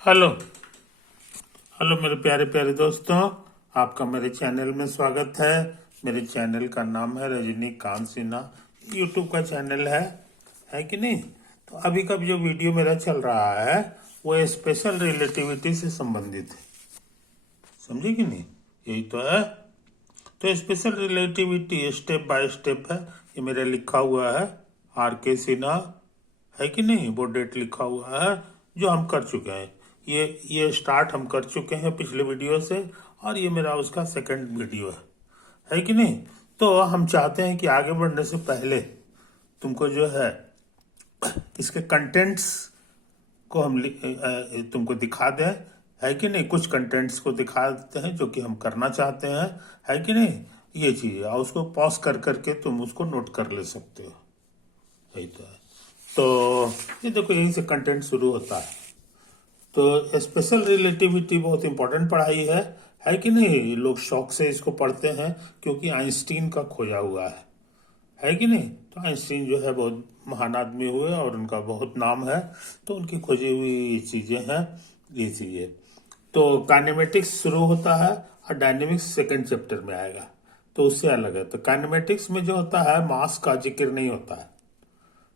Hello hello मेरे प्यारे प्यारे दोस्तों, आपका मेरे चैनल में स्वागत है। मेरे चैनल का नाम है रजनीकांत सिन्हा। यूट्यूब का चैनल है कि नहीं। तो अभी का जो वीडियो मेरा चल रहा है वो स्पेशल रिलेटिविटी से संबंधित है, समझे कि नहीं। यही तो है। तो special relativity step by step है। ये मेरा लिखा हुआ है R.K. सिन्हा, है कि नहीं। वो डेट लिखा हुआ है जो हम कर चुके हैं। ये स्टार्ट हम कर चुके हैं पिछले वीडियो से, और ये मेरा उसका सेकंड वीडियो है कि नहीं। तो हम चाहते हैं कि आगे बढ़ने से पहले तुमको जो है इसके कंटेंट्स को हम तुमको दिखा दें, है कि नहीं। कुछ कंटेंट्स को दिखा देते हैं जो कि हम करना चाहते हैं, है कि नहीं। ये चीज है, और उसको पॉज कर करके तुम उसको नोट कर ले सकते हो। यही तो है। तो ये देखो, यहीं से कंटेंट शुरू होता है। तो स्पेशल रिलेटिविटी बहुत इंपॉर्टेंट पढ़ाई है कि नहीं। लोग शौक से इसको पढ़ते हैं क्योंकि आइंस्टीन का खोजा हुआ है कि नहीं। तो आइंस्टीन जो है बहुत महान आदमी हुए और उनका बहुत नाम है, तो उनकी खोजी हुई चीजें हैं ये चीजें। तो काइनेमेटिक्स शुरू होता है और डायनेमिक्स सेकंड चैप्टर में आएगा, तो उससे अलग है। तो काइनेमेटिक्स में जो होता है मास का जिक्र नहीं होता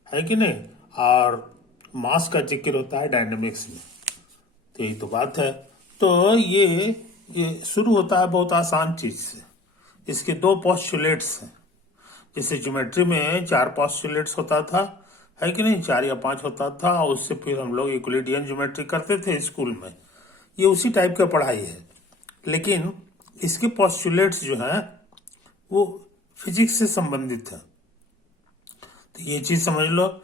है कि नहीं, और मास का जिक्र होता है डायनेमिक्स में। तो यही तो बात है। तो ये शुरू होता है बहुत आसान चीज से। इसके दो पोस्टुलेट्स हैं। जैसे ज्योमेट्री में 4 पोस्टुलेट्स होता था, है कि नहीं, 4 या 5 होता था, और उससे फिर हम लोग यूक्लिडियन ज्योमेट्री करते थे स्कूल में। ये उसी टाइप का पढ़ाई है, लेकिन इसके पोस्टुलेट्स जो हैं वो फिजिक्स से संबंधित है। तो ये चीज समझ लो।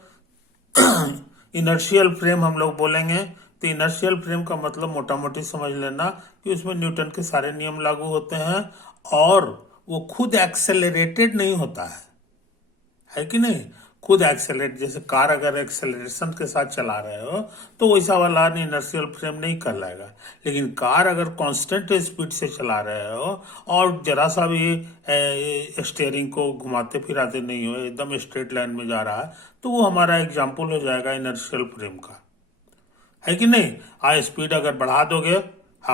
इनर्शियल फ्रेम हम लोग बोलेंगे, तो इनर्शियल फ्रेम का मतलब मोटा मोटी समझ लेना कि उसमें न्यूटन के सारे नियम लागू होते हैं, और वो खुद एक्सेलरेटेड नहीं होता है कि नहीं। खुद एक्सेलरेट, जैसे कार अगर एक्सेलरेशन के साथ चला रहे हो तो वैसा वाला इनर्शियल फ्रेम नहीं कहलाएगा। लेकिन कार अगर कांस्टेंट स्पीड से चला रहे हो और जरा सा भी स्टीयरिंग को घुमाते फिराते नहीं हो, एकदम स्ट्रेट लाइन में जा रहा है, तो वो हमारा एग्जाम्पल हो जाएगा इनर्शियल फ्रेम का, है कि नहीं। स्पीड अगर बढ़ा दोगे,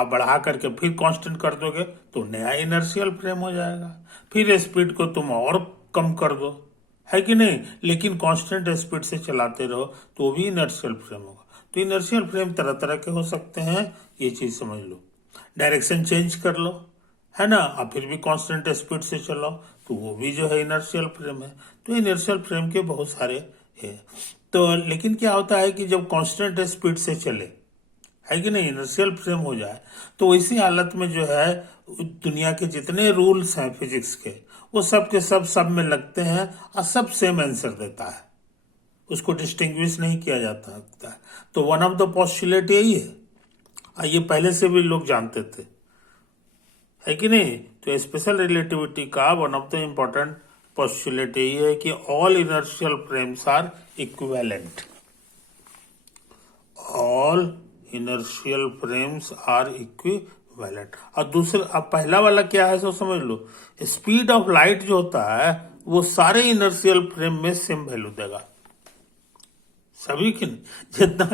बढ़ा करके फिर कांस्टेंट कर दोगे तो नया इनर्शियल फ्रेम हो जाएगा। फिर स्पीड को तुम और कम कर दो, है कि नहीं, लेकिन कांस्टेंट स्पीड से चलाते रहो तो भी इनर्शियल फ्रेम होगा। तो इनर्शियल फ्रेम तरह तरह के हो सकते हैं, ये चीज समझ लो। डायरेक्शन चेंज कर लो, है ना, और फिर भी कांस्टेंट स्पीड से चलाओ तो वो भी जो है इनर्शियल फ्रेम है। तो इनर्शियल फ्रेम के बहुत सारे है। तो लेकिन क्या होता है कि जब कांस्टेंट स्पीड से चले, है कि नहीं, इनर्शियल फ्रेम हो जाए, तो इसी हालत में जो है दुनिया के जितने रूल्स हैं फिजिक्स के, वो सब के सब में लगते हैं और सब सेम आंसर देता है। उसको डिस्टिंग्विश नहीं किया जाता। तो वन ऑफ द पोस्टुलेट यही है, और ये पहले से भी लोग जानते थे, है कि नहीं। तो स्पेशल रिलेटिविटी का one of the important postulate यही है कि all inertial frames are equivalent. All inertial frames are equivalent. और दूसरा, अब पहला वाला क्या है सो समझ लो। स्पीड ऑफ लाइट जो होता है वो सारे इनर्शियल फ्रेम में सेम वैल्यू देगा, सभी की। जितना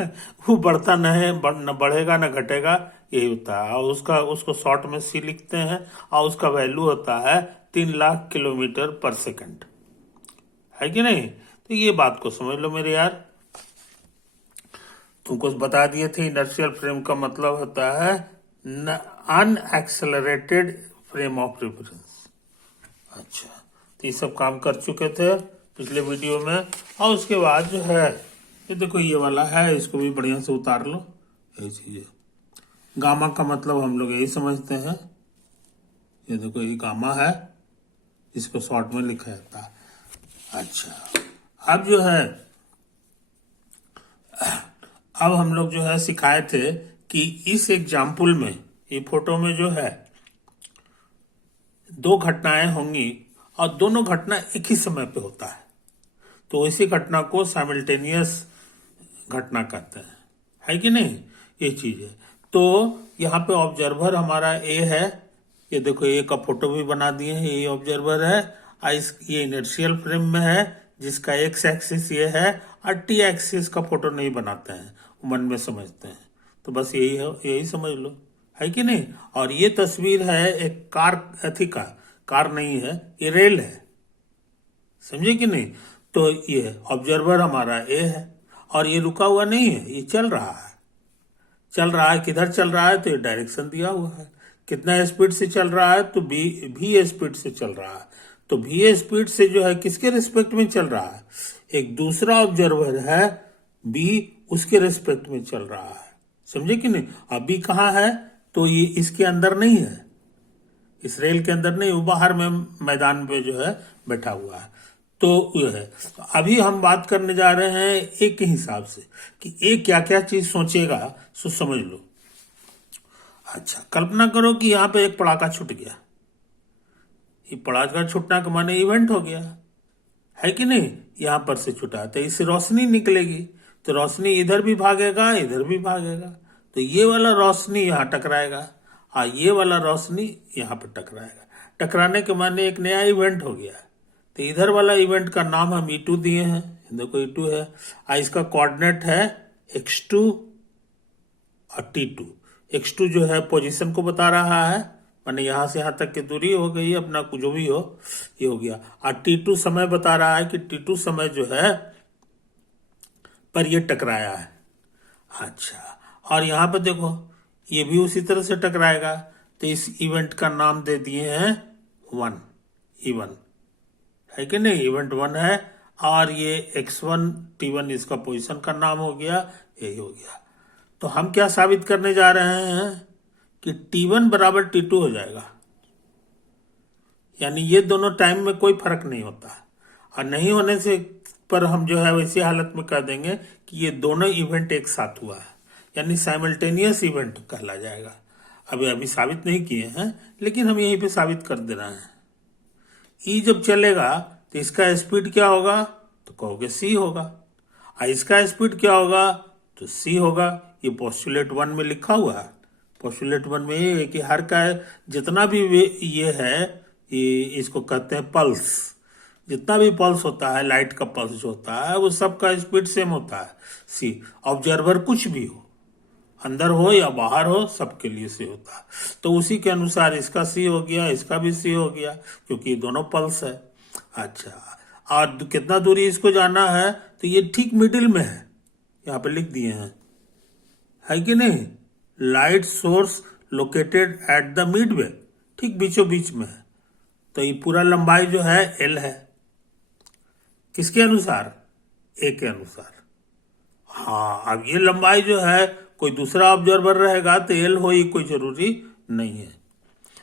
वो बढ़ता न बढ़ेगा न घटेगा, यही होता है। और उसको शॉर्ट में C लिखते हैं, और उसका वैल्यू होता है 3 लाख किलोमीटर पर सेकंड, है कि नहीं। तो ये बात को समझ लो मेरे यार। तुमको बता दिए थे इनर्शियल फ्रेम का मतलब होता है अनएक्सेलरेटेड फ्रेम ऑफ रेफरेंस। अच्छा, तो ये सब काम कर चुके थे पिछले वीडियो में। और उसके बाद जो है ये देखो, ये वाला है, इसको भी बढ़िया से उतार लो। यही चीज है। गामा का मतलब हम लोग यही समझते हैं। ये देखो, ये गामा है, इसको शॉर्ट में लिखा जाता है। अच्छा, अब जो है, अब हम लोग जो है सिखाए थे कि इस एग्जाम्पल में, ये फोटो में जो है 2 घटनाएं होंगी और दोनों घटना एक ही समय पे होता है, तो इसी घटना को साइमल्टेनियस घटना कहते है कि नहीं। ये चीज है। तो यहाँ पे ऑब्जर्वर हमारा ए है। ये देखो, ए का फोटो भी बना दिए हैं, ये ऑब्जर्वर है। ये इनर्शियल फ्रेम में है, जिसका एक्स एक्सिस ये है, और टी एक्सिस का फोटो नहीं बनाते हैं, मन में समझते हैं। तो बस यही है, यही समझ लो, है कि नहीं। और ये तस्वीर है एक कार अथी का, कार नहीं है, ये रेल है, समझे कि नहीं। तो ये ऑब्जर्वर हमारा ए है और ये रुका हुआ नहीं है, ये चल रहा है। चल रहा है, किधर चल रहा है, तो ये डायरेक्शन दिया हुआ है। कितना स्पीड से चल रहा है, तो भी स्पीड से चल रहा है। तो भी स्पीड से जो है किसके रिस्पेक्ट में चल रहा है, एक दूसरा ऑब्जर्वर है बी, उसके रिस्पेक्ट में चल रहा है, समझे कि नहीं। अभी कहाँ है, तो ये इसके अंदर नहीं है, इस रेल के अंदर नहीं, वो बाहर में मैदान पे जो है बैठा हुआ है। तो ये है, तो अभी हम बात करने जा रहे हैं एक के हिसाब से कि एक क्या क्या चीज सोचेगा, सो समझ लो। अच्छा, कल्पना करो कि यहाँ पे एक पड़ाका छूट गया। ये पड़ाका छूटना का माने इवेंट हो गया, है कि नहीं। यहाँ पर से छूटा तो इससे रोशनी निकलेगी, तो रोशनी इधर भी भागेगा इधर भी भागेगा, तो ये वाला रोशनी यहाँ टकराएगा और ये वाला रोशनी यहाँ पर टकराएगा। टकराने के माने एक नया इवेंट हो गया। तो इधर वाला इवेंट का नाम हम E2 दिए हैं, देखो E2 है, और इसका कोऑर्डिनेट है x2 और T2। x2 जो है पोजीशन को बता रहा है, माने यहां से यहां तक की दूरी हो गई, अपना जो भी हो ये हो गया। और T2 समय बता रहा है कि T2 समय जो है पर ये टकराया है। अच्छा, और यहां पर देखो ये भी उसी तरह से टकराएगा, तो इस इवेंट का नाम दे दिए हैं 1, E1, है कि नहीं, इवेंट 1 है। और ये x1 T1 इसका पोजीशन का नाम हो गया, यही हो गया। तो हम क्या साबित करने जा रहे हैं कि T1 बराबर T2 हो जाएगा, यानी ये दोनों टाइम में कोई फर्क नहीं होता। और नहीं होने से पर हम जो है वैसी हालत में कह देंगे कि ये दोनों इवेंट एक साथ हुआ है, यानी साइमल्टेनियस इवेंट कहला जाएगा। अभी साबित नहीं किए हैं, लेकिन हम यहीं पे साबित कर दे रहे हैं। ई जब चलेगा तो इसका स्पीड क्या होगा, तो कहोगे c होगा, और इसका स्पीड क्या होगा, तो c होगा। ये पोस्टुलेट 1 में लिखा हुआ है। पोस्टुलेट 1 में ये है कि हर का जितना भी ये है, ये इसको कहते हैं पल्स। जितना भी पल्स होता है, लाइट का पल्स जो होता है, वो सबका स्पीड सेम होता है c। ऑब्जर्वर कुछ भी हो, अंदर हो या बाहर हो, सबके लिए सी होता है। तो उसी के अनुसार इसका सी हो गया, इसका भी सी हो गया, क्योंकि ये दोनों पल्स है। अच्छा, और कितना दूरी इसको जाना है, तो ये ठीक मिडिल में है, यहाँ पे लिख दिए हैं, है कि नहीं। Light source located at the Midway, ठीक बीचों बीच में है। तो ये पूरा लंबाई जो है L है, किसके अनुसार, ए के अनुसार। हाँ, अब ये लंबाई जो है, कोई दूसरा ऑब्जर्वर रहेगा तो एल हो, ये कोई जरूरी नहीं है,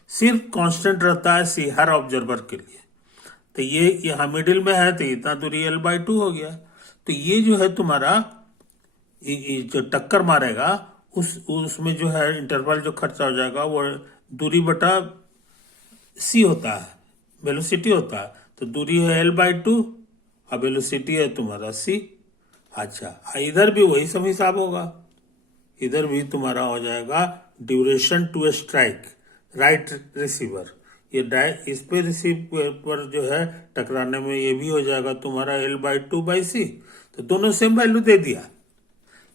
सिर्फ कांस्टेंट रहता है सी हर ऑब्जर्वर के लिए। तो ये यहाँ मिडिल में है, तो इतना दूरी L/2 हो गया। तो ये जो है तुम्हारा जो टक्कर मारेगा उसमें जो है इंटरवल जो खर्चा हो जाएगा वो दूरी बटा सी होता है, वेलोसिटी होता है। तो दूरी है L/2 और वेलोसिटी है तुम्हारा सी। अच्छा, इधर भी वही सब हिसाब होगा, इधर भी तुम्हारा हो जाएगा duration to strike right receiver. ये इस पे रिसीव पर जो है टकराने में ये भी हो जाएगा तुम्हारा L/2/c। तो दोनों सेम वैल्यू दे दिया।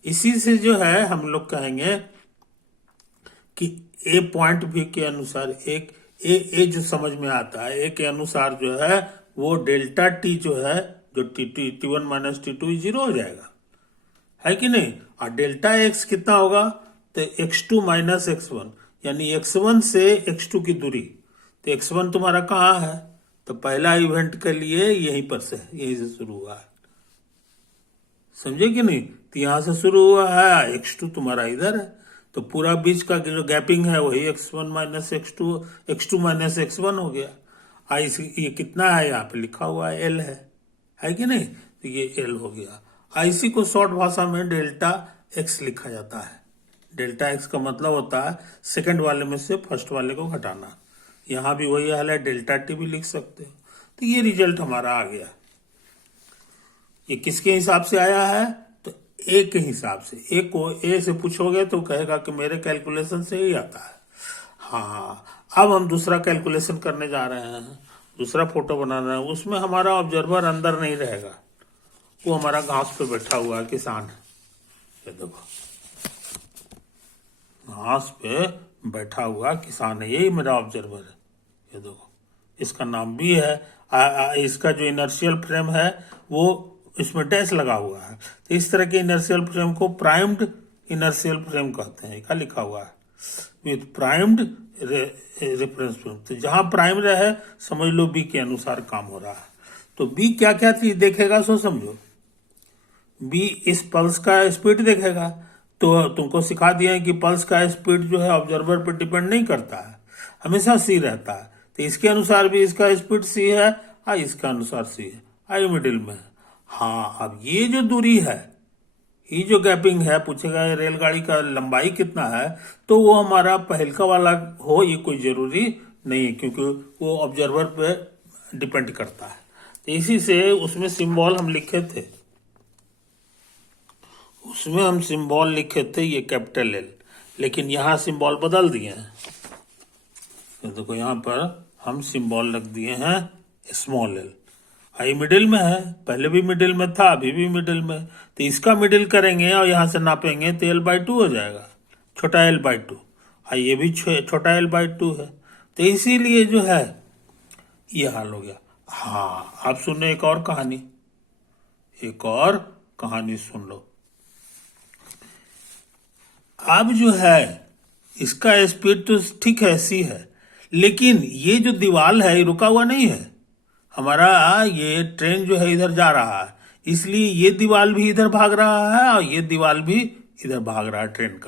इसी से जो है हम लोग कहेंगे कि ए पॉइंट भी के अनुसार एक ए जो समझ में आता है, ए के अनुसार जो है वो डेल्टा टी जो है, जो T1 माइनस T2 जीरो हो जाएगा, है कि नहीं। और डेल्टा एक्स कितना होगा, तो x2 माइनस x1, यानी x1 से x2 की दूरी। तो x1 तुम्हारा कहाँ है, तो पहला इवेंट के लिए यहीं पर से, यहीं से शुरू हुआ है, समझे कि नहीं। तो यहां से शुरू हुआ है, x2 तुम्हारा इधर है, तो पूरा बीच का जो गैपिंग है वही x1 minus x2 minus x1 हो गया। ये कितना है, यहाँ पे लिखा हुआ है L है कि नहीं, तो ये L हो गया। इसी को शॉर्ट भाषा में डेल्टा एक्स लिखा जाता है। डेल्टा एक्स का मतलब होता है सेकंड वाले में से फर्स्ट वाले को घटाना। यहाँ भी वही हाल है, डेल्टा टी भी लिख सकते हो। तो ये रिजल्ट हमारा आ गया। ये किसके हिसाब से आया है, तो ए के हिसाब से। ए को ए से पूछोगे तो कहेगा कि मेरे कैलकुलेशन से ही आता है। हाँ, अब हम दूसरा कैलकुलेशन करने जा रहे हैं, दूसरा फोटो बना रहे हैं। उसमें हमारा ऑब्जर्वर अंदर नहीं रहेगा, वो हमारा घास पे बैठा हुआ है, किसान है। ये देखो, घास पे बैठा हुआ किसान है, यही मेरा ऑब्जर्वर है। ये देखो, इसका नाम भी है। इसका जो इनर्शियल फ्रेम है वो इसमें डैश लगा हुआ है, तो इस तरह के इनर्शियल फ्रेम को प्राइम्ड इनर्शियल फ्रेम कहते हैं। क्या लिखा हुआ है? With primed reference frame. तो जहां प्राइम रहे समझ लो बी के अनुसार काम हो रहा है। तो बी क्या क्या चीज देखेगा सो समझो। बी इस पल्स का स्पीड देखेगा। तो तुमको सिखा दिया है कि पल्स का स्पीड जो है ऑब्जर्वर पर डिपेंड नहीं करता है, हमेशा सी रहता है। तो इसके अनुसार भी इसका स्पीड सी है, इसका अनुसार सी है, आई मिडिल में है। हाँ, अब ये जो दूरी है, ये जो गैपिंग है, पूछेगा रेलगाड़ी का लंबाई कितना है, तो वो हमारा पहलका वाला हो ये कोई जरूरी नहीं है, क्योंकि वो ऑब्जर्वर पे डिपेंड करता है। तो इसी से उसमें सिंबल हम लिखे थे, ये कैपिटल एल, लेकिन यहाँ सिंबल बदल दिए हैं। तो देखो यहाँ पर हम सिंबल रख दिए हैं स्मॉल एल। आई मिडिल में है, पहले भी मिडिल में था, अभी भी मिडिल में। तो इसका मिडिल करेंगे और यहां से नापेंगे तो L/2 हो जाएगा, छोटा L/2। ये भी छोटा L/2 है। तो इसीलिए जो है ये हाल हो गया। हाँ, आप सुनो एक और कहानी सुन लो। अब जो है इसका स्पीड तो ठीक है, सी है, लेकिन ये जो दीवार है ये रुका हुआ नहीं है। हमारा ये ट्रेन जो है इधर जा रहा है, इसलिए ये दीवार भी इधर भाग रहा है और ये दीवार भी इधर भाग रहा है। ट्रेन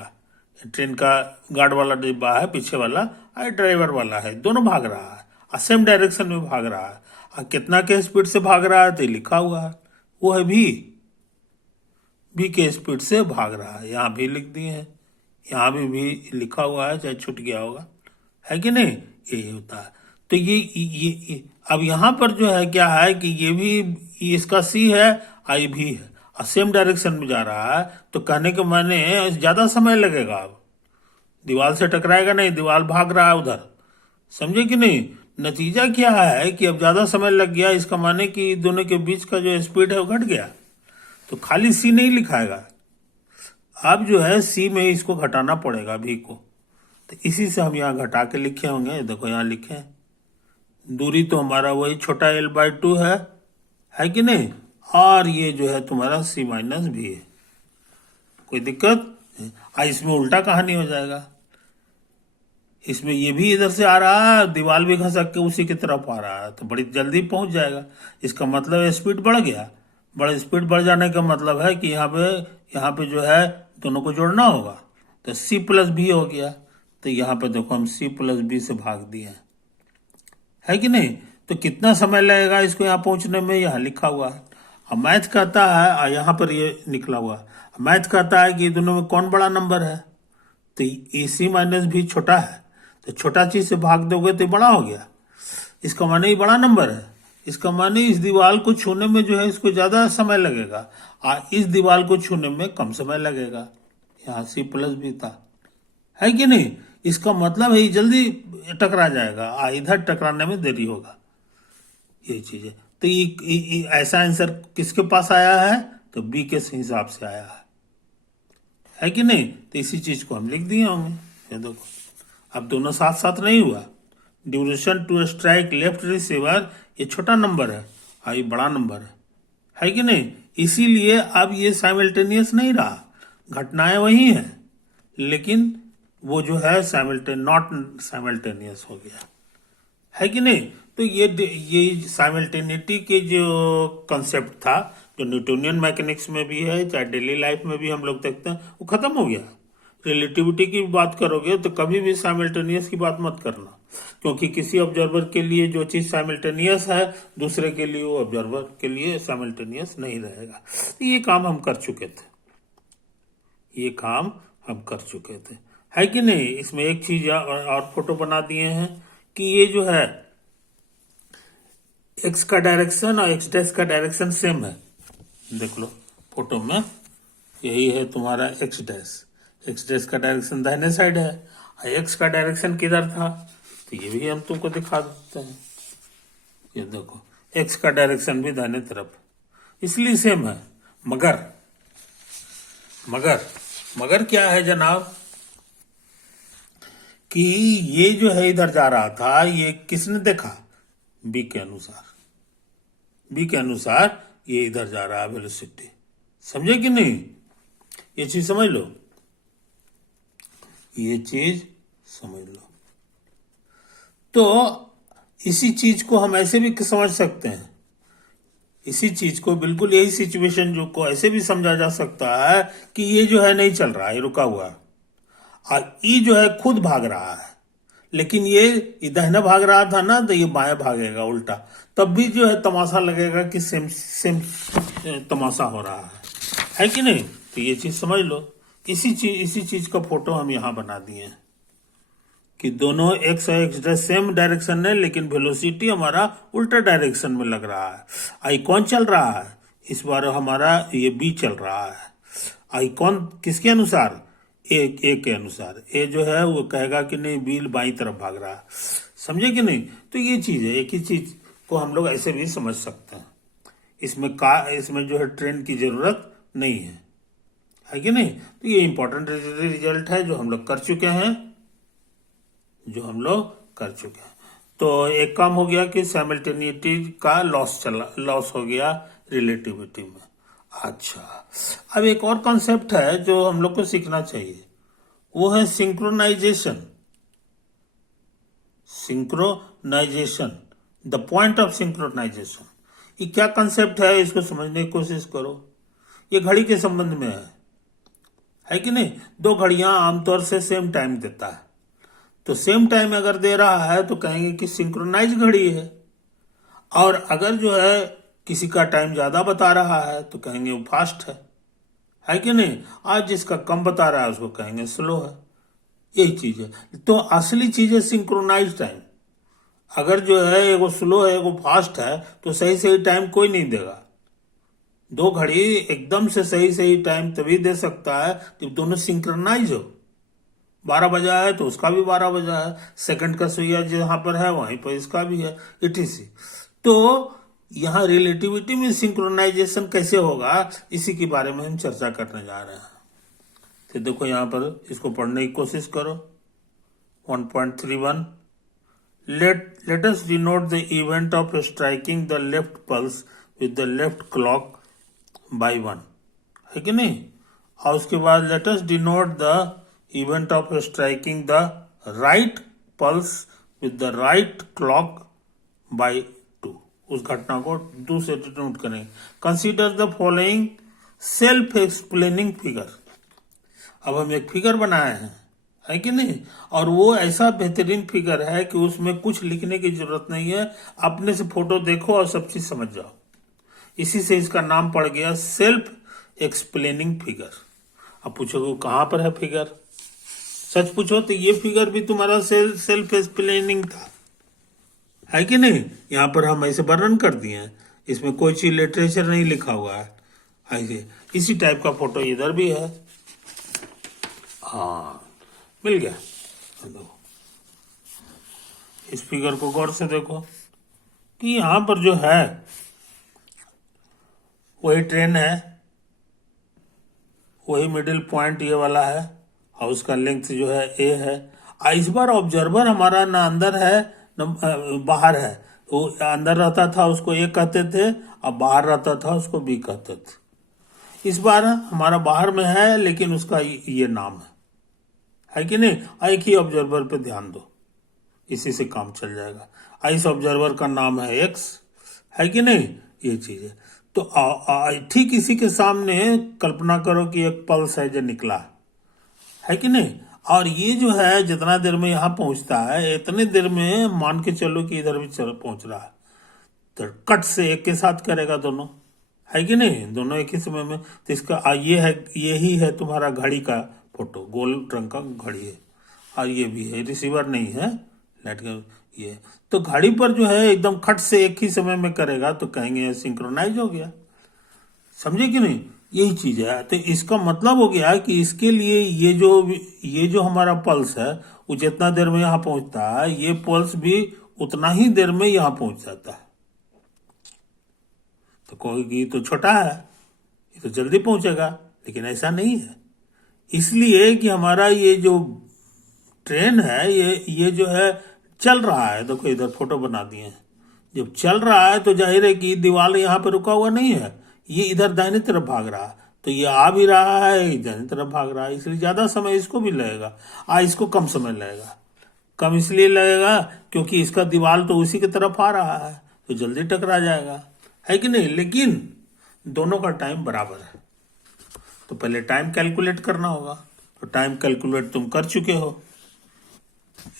का गार्ड वाला डिब्बा है पीछे वाला, और ड्राइवर वाला है, दोनों भाग रहा है और सेम डायरेक्शन में भाग रहा है। और कितना के स्पीड से भाग रहा है तो लिखा हुआ है, वो है भी के स्पीड से भाग रहा है। यहाँ भी लिख दिए हैं, यहाँ भी लिखा हुआ है, चाहे छूट गया होगा, है कि नहीं? यही होता है। तो ये अब यहाँ पर जो है क्या है कि ये भी इसका सी है, आई भी है और सेम डायरेक्शन में जा रहा है। तो कहने के माने ज्यादा समय लगेगा, अब दीवार से टकराएगा नहीं, दीवार भाग रहा है उधर, समझे कि नहीं? नतीजा क्या है कि अब ज्यादा समय लग गया, इसका माने कि दोनों के बीच का जो स्पीड है वो घट गया। तो खाली सी नहीं लिखाएगा, अब जो है सी में इसको घटाना पड़ेगा भी को। तो इसी से हम यहाँ घटा के लिखे होंगे। देखो यहाँ लिखे हैं, दूरी तो हमारा वही छोटा L/2 है कि नहीं? और ये जो है तुम्हारा C- भी है, कोई दिक्कत? इसमें उल्टा कहानी हो जाएगा। इसमें ये भी इधर से आ रहा है, दीवार भी घसक के उसी की तरफ आ रहा है, तो बड़ी जल्दी पहुंच जाएगा। इसका मतलब स्पीड बढ़ गया। स्पीड बढ़ जाने का मतलब है कि यहाँ पे जो है दोनों को जोड़ना होगा, तो C+B हो गया। तो यहाँ पे देखो हम C+B से भाग दिए है कि नहीं? तो कितना समय लगेगा इसको यहाँ पहुंचने में, यहाँ लिखा हुआ है। अब मैथ कहता है, यहाँ पर ये निकला हुआ है, मैथ कहता है कि दोनों में कौन बड़ा नंबर है। तो ये C- भी छोटा है, तो छोटा चीज से भाग दोगे तो बड़ा हो गया, इसका माने ही बड़ा नंबर है। इसका माने इस दीवार को छूने में जो है इसको ज्यादा समय लगेगा और इस दीवार को छूने में कम समय लगेगा। यहाँ C+B था, है कि नहीं? इसका मतलब है जल्दी टकरा जाएगा, इधर टकराने में देरी होगा, ये चीज है। तो ये ऐसा आंसर किसके पास आया है? तो बी के हिसाब से आया है कि नहीं? तो इसी चीज को हम लिख दिए होंगे। ये देखो, अब दोनों साथ साथ नहीं हुआ। Duration to strike left receiver ये छोटा नंबर है और ये बड़ा नंबर है कि नहीं? इसीलिए अब ये साइमल्टेनियस नहीं रहा, घटनाएं वही हैं, लेकिन वो जो है नॉट साइमल्टेनियस हो गया, है कि नहीं? तो ये साइमल्टेनिटी के जो कंसेप्ट था, जो न्यूटोनियन मैकेनिक्स में भी है, चाहे डेली लाइफ में भी हम लोग देखते हैं, वो खत्म हो गया। रिलेटिविटी की बात करोगे तो कभी भी साइमल्टेनियस की बात मत करना, क्योंकि किसी ऑब्जर्वर के लिए जो चीज साइमल्टेनियस है दूसरे के लिए वो ऑब्जर्वर के लिए साइमल्टेनियस नहीं रहेगा। ये काम हम कर चुके थे, है कि नहीं? इसमें एक चीज और फोटो बना दिए हैं कि ये जो है एक्स का डायरेक्शन और एक्स डैश का डायरेक्शन सेम है। देख लो फोटो में, यही है तुम्हारा एक्स डैश का डायरेक्शन दाहिने साइड है और एक्स का डायरेक्शन किधर था, तो ये भी हम तुमको दिखा देते हैं। ये देखो एक्स का डायरेक्शन भी दाहिने तरफ, इसलिए सेम है। मगर क्या है जनाब? कि ये जो है इधर जा रहा था, ये किसने देखा? बी के अनुसार। बी के अनुसार ये इधर जा रहा है वेलोसिटी। समझे कि नहीं? ये चीज समझ लो, ये चीज समझ लो। तो इसी चीज को हम ऐसे भी समझ सकते हैं, इसी चीज को, बिल्कुल यही सिचुएशन जो को ऐसे भी समझा जा सकता है कि ये जो है नहीं चल रहा है, रुका हुआ है, और ई जो है खुद भाग रहा है, लेकिन ये दाहिना भाग रहा था ना, तो ये बाएं भागेगा उल्टा, तब भी जो है तमाशा लगेगा कि सेम सेम तमाशा हो रहा है कि नहीं? तो ये चीज समझ लो। इसी चीज का फोटो हम यहां बना दिए हैं कि दोनों एक्स और एक्स सेम डायरेक्शन में, लेकिन वेलोसिटी हमारा उल्टा डायरेक्शन में लग रहा है। आई कौन चल रहा है? इस बार हमारा ये बी चल रहा है। आई कौन किसके अनुसार? ए के अनुसार। ए जो है वो कहेगा कि नहीं, बी बाई तरफ भाग रहा है। समझे कि नहीं? तो ये चीज है, एक ही चीज को हम लोग ऐसे भी समझ सकते हैं। इसमें जो है ट्रेन की जरूरत नहीं है कि नहीं? तो ये इंपॉर्टेंट रिजल्ट है जो हम लोग कर चुके हैं, तो एक काम हो गया कि साइमल्टेनिटी का लॉस हो गया रिलेटिविटी में। अच्छा, अब एक और कॉन्सेप्ट है जो हम लोग को सीखना चाहिए, वो है synchronisation. The point of synchronisation. ये क्या कॉन्सेप्ट है, इसको समझने की कोशिश करो। ये घड़ी के संबंध में है कि नहीं? दो घड़ियां आमतौर से सेम टाइम देता है, तो सेम टाइम अगर दे रहा है तो कहेंगे कि सिंक्रोनाइज घड़ी है, और अगर जो है किसी का टाइम ज्यादा बता रहा है तो कहेंगे वो फास्ट है कि नहीं? आज जिसका कम बता रहा है उसको कहेंगे स्लो है। यही चीज है। तो असली चीज है सिंक्रोनाइज टाइम। अगर जो है एगो स्लो है एगो फास्ट है तो सही सही टाइम कोई नहीं देगा। दो घड़ी एकदम से सही सही टाइम तभी दे सकता है जब दोनों सिंक्रोनाइज हो। 12 बजा है तो उसका भी 12 बजा है, सेकंड का सुइया जहां पर है वहीं पर इसका भी है, इटीसी। तो यहां रिलेटिविटी में सिंक्रोनाइजेशन कैसे होगा, इसी के बारे में हम चर्चा करने जा रहे हैं। तो देखो यहां पर इसको पढ़ने की कोशिश करो। 1.31 let us denote the event of striking the left pulse with the left clock by 1, है कि नहीं? और उसके बाद let us denote the event of striking the right pulse with the right clock by 2। उस घटना को 2 से डिनोट करें। Consider the following self explaining figure. अब हम एक फिगर बनाए हैं, है कि नहीं? और वो ऐसा बेहतरीन फिगर है कि उसमें कुछ लिखने की जरूरत नहीं है, अपने से फोटो देखो और सब चीज समझ जाओ। इसी से इसका नाम पड़ गया सेल्फ एक्सप्लेनिंग फिगर। अब पूछोगे कहां पर है फिगर? सच पूछो तो ये फिगर भी तुम्हारा सेल्फ एक्सप्लेनिंग था, है कि नहीं? यहां पर हम ऐसे वर्णन कर दिए हैं, इसमें कोई चीज लिटरेचर नहीं लिखा हुआ है। ऐसे इसी टाइप का फोटो इधर भी है। हाँ, मिल गया। इस फिगर को गौर से देखो कि यहां पर जो है वही ट्रेन है, वही मिडिल पॉइंट ये वाला है, और उसका लेंथ जो है ए है। इस बार ऑब्जर्वर हमारा ना अंदर है न बाहर है। वो अंदर रहता था उसको ए कहते थे, और बाहर रहता था उसको बी कहते थे। इस बार हमारा बाहर में है लेकिन उसका ये नाम है कि नहीं? एक ही ऑब्जर्वर पे ध्यान दो, इसी से काम चल जाएगा। इस ऑब्जर्वर का नाम है एक्स, है कि नहीं? ये चीज है। तो ठीक इसी के सामने कल्पना करो कि एक पल्स है जो निकला, है कि नहीं? और ये जो है जितना देर में यहां पहुंचता है, इतने देर में मान के चलो कि इधर भी पहुंच रहा है, तो कट से एक के साथ करेगा दोनों, है कि नहीं? दोनों एक ही समय में। तो इसका ये है, यही है तुम्हारा घड़ी का फोटो, गोल रंग का घड़ी है, और ये भी है, रिसीवर नहीं है, लाइट का ये। तो घड़ी पर जो है एकदम खट से एक ही समय में करेगा तो कहेंगे सिंक्रोनाइज हो गया। समझे कि नहीं? यही चीज है। तो इसका मतलब हो गया कि इसके लिए ये जो हमारा पल्स है वो जितना देर में यहां पहुंचता है, ये पल्स भी उतना ही देर में यहां पहुंच जाता है। तो कोई तो छोटा है, ये तो जल्दी पहुंचेगा, लेकिन ऐसा नहीं है। इसलिए कि हमारा ये जो ट्रेन है, ये जो है चल रहा है। देखो इधर फोटो बना दिए हैं। जब चल रहा है तो जाहिर है कि दीवार यहाँ पे रुका हुआ नहीं है, ये इधर दाहिने तरफ भाग रहा है, तो ये आ भी रहा है, ये दाहिने तरफ भाग रहा है, इसलिए ज्यादा समय इसको भी लगेगा। इसको कम समय लगेगा। कम इसलिए लगेगा क्योंकि इसका दीवार तो उसी की तरफ आ रहा है, तो जल्दी टकरा जाएगा, है कि नहीं। लेकिन दोनों का टाइम बराबर है, तो पहले टाइम कैलकुलेट करना होगा। तो टाइम कैलकुलेट तुम कर चुके हो।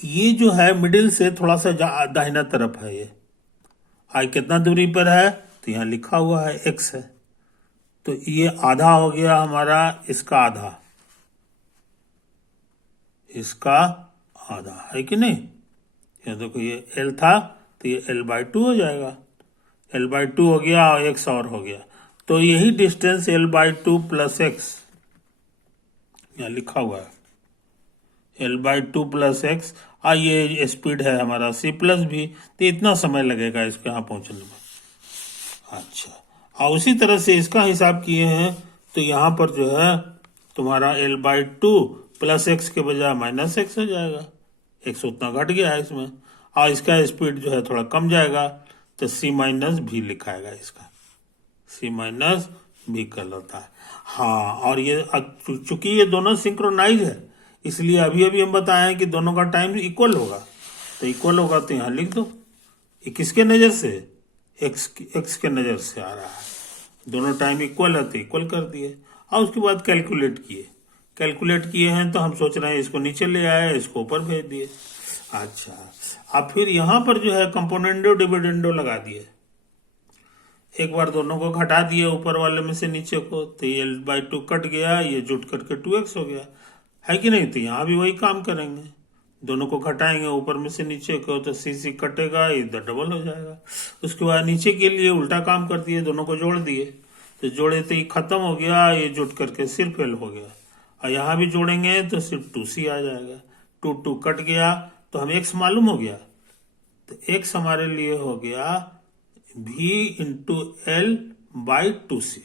ये जो है मिडिल से थोड़ा सा दाहिना तरफ है, ये आई कितना दूरी पर है, तो यहाँ लिखा हुआ है x है, तो ये आधा हो गया हमारा, इसका आधा, इसका आधा, है कि नहीं। ये देखो ये l था, तो ये l/2 हो जाएगा, l/2 हो गया और x और हो गया, तो यही डिस्टेंस l/2 प्लस x यहाँ लिखा हुआ है, l/2 प्लस x। ये स्पीड है हमारा c प्लस भी, तो इतना समय लगेगा इसके यहाँ पहुंचने में। अच्छा, और उसी तरह से इसका हिसाब किए हैं, तो यहाँ पर जो है तुम्हारा l/2 प्लस x के बजाय माइनस x हो जाएगा, x उतना घट गया है इसमें, और इसका स्पीड जो है थोड़ा कम जाएगा, तो c माइनस भी लिखाएगा, इसका c माइनस भी कर लेता है। हाँ, और ये चूंकि ये दोनों सिंक्रोनाइज है, इसलिए अभी अभी हम बताएं कि दोनों का टाइम इक्वल होगा, तो इक्वल होगा तो यहाँ लिख दो। ये किसके नज़र से, एक्स के नज़र से आ रहा है, दोनों टाइम इक्वल है तो इक्वल कर दिए, और उसके बाद कैलकुलेट किए हैं, तो हम सोच रहे हैं इसको नीचे ले आए, इसको ऊपर भेज दिए। अच्छा, अब फिर यहाँ पर जो है कंपोनेंडो डिविडेंडो लगा दिए, एक बार दोनों को घटा दिए ऊपर वाले में से नीचे को, तो ये l/2 कट गया, ये जुट करके 2x हो गया, है कि नहीं। तो यहाँ भी वही काम करेंगे, दोनों को घटाएंगे ऊपर में से नीचे को, तो c कटेगा, इधर डबल हो जाएगा। उसके बाद नीचे के लिए उल्टा काम कर दिए, दोनों को जोड़ दिए, तो जोड़े तो ये खत्म हो गया, ये जुट करके सिर्फ l हो गया, और यहाँ भी जोड़ेंगे तो सिर्फ 2c आ जाएगा, 2 कट गया, तो हमें x मालूम हो गया, तो x हमारे लिए हो गया v इंटू l/2c,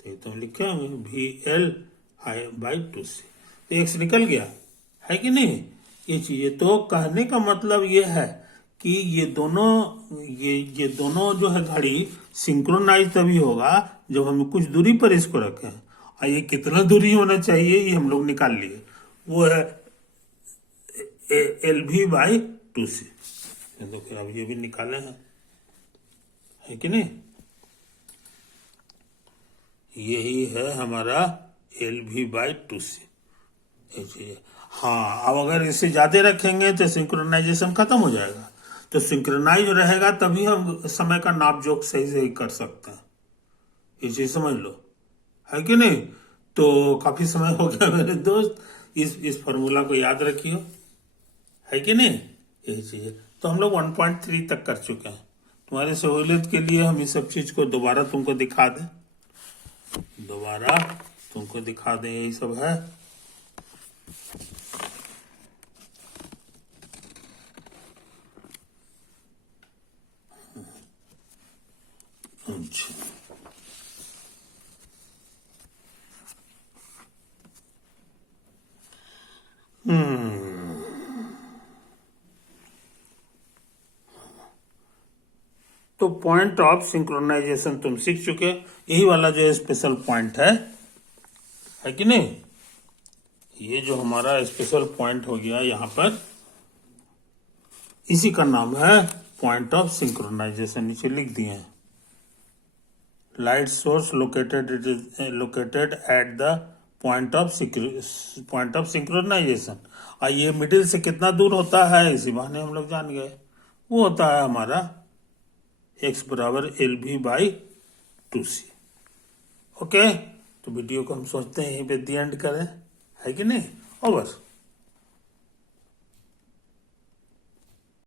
तो तुम लिखे होंगे VL/2c, तो x निकल गया, है कि नहीं। ये चीजें तो कहने का मतलब ये है कि ये दोनों जो है घड़ी सिंक्रोनाइज तभी होगा जब हम कुछ दूरी पर इसको रखें, और ये कितना दूरी होना चाहिए ये हम लोग निकाल लिए, वो है LV/2c। देखो अब ये भी निकाले हैं, है कि नहीं। यही है हमारा LV/2c। हाँ, अब अगर इससे ज्यादा रखेंगे तो सिंक्रोनाइजेशन खत्म हो जाएगा, तो सिंक्रोनाइज रहेगा तभी हम समय का नाप जोख सही से कर सकते हैं, ये चीज समझ लो, है कि नहीं। तो काफी समय हो गया मेरे दोस्त, इस फॉर्मूला को याद रखियो, है कि नहीं। यही चीज है, तो हम लोग 1.3 तक कर चुके हैं। तुम्हारी सहूलियत के लिए हम इस सब चीज को दोबारा तुमको दिखा दें, यही सब है। अच्छा, तो पॉइंट ऑफ सिंक्रोनाइजेशन तुम सीख चुके, यही वाला जो स्पेशल पॉइंट है कि नहीं। ये जो हमारा स्पेशल पॉइंट हो गया यहाँ पर, इसी का नाम है पॉइंट ऑफ सिंक्रोनाइजेशन, नीचे लिख दिए हैं। Light source located at the point of synchronisation, और ये मिडिल से कितना दूर होता है इसी बहाने हम लोग जान गए, वो होता है हमारा x बराबर LV/2c। ओके, तो वीडियो को हम सोचते हैं यहीं पे दी एंड करें, है कि नहीं। ओवर।